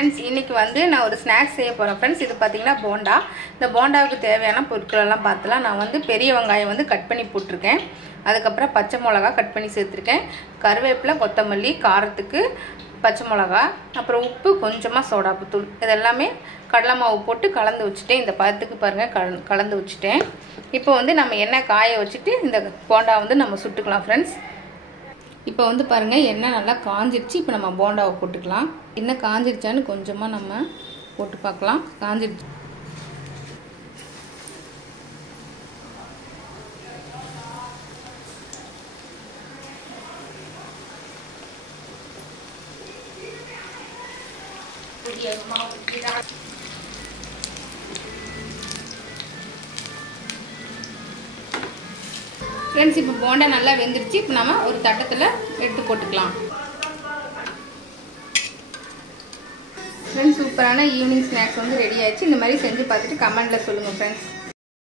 friends इनकी வந்து நான் ஒரு ஸ்நாக்ஸ் செய்ய போறேன் फ्रेंड्स இது பாத்தீங்கன்னா போண்டா இந்த போண்டாவுக்கு தேவையான பொருட்கள் எல்லாம் பார்த்தலாம் நான் வந்து பெரிய வெங்காயம் வந்து கட் பண்ணி போட்டுருக்கேன் அதுக்கு அப்புறம் பச்சை மிளகாய் கட் பண்ணி சேர்த்திருக்கேன் கறிவேப்பிலை கொத்தமல்லி காரத்துக்கு பச்சை மிளகாய் அப்புறம் உப்பு கொஞ்சமா சோடா தூள் இதெல்லாம் கடலை மாவு போட்டு கலந்து வச்சிட்டேன் இந்த பதத்துக்கு பாருங்க கலந்து வச்சிட்டேன் இப்போ வந்து நம்ம எண்ணெய் காய வச்சிட்டு இந்த போண்டா வந்து நம்ம சுட்டுக்கலாம் फ्रेंड्स இப்போ வந்து பாருங்க எண்ணெய் நல்லா காஞ்சிருச்சு இப்போ நம்ம போண்டாவை போட்டுக்கலாம் எண்ணெய் காஞ்சிருச்சான்னு கொஞ்சமா நம்ம போட்டு பார்க்கலாம் காஞ்சிருச்சு फ्रेंड्स இப்போ போண்டா நல்லா வெந்திருச்சு இப்போ நாம ஒரு தட்டத்துல எடுத்து போட்டுக்கலாம் फ्रेंड्स சூப்பரான ஈவினிங் ஸ்நாக்ஸ் வந்து ரெடி ஆயிடுச்சு இந்த மாதிரி செஞ்சு பார்த்துட்டு கமெண்ட்ல சொல்லுங்க फ्रेंड्स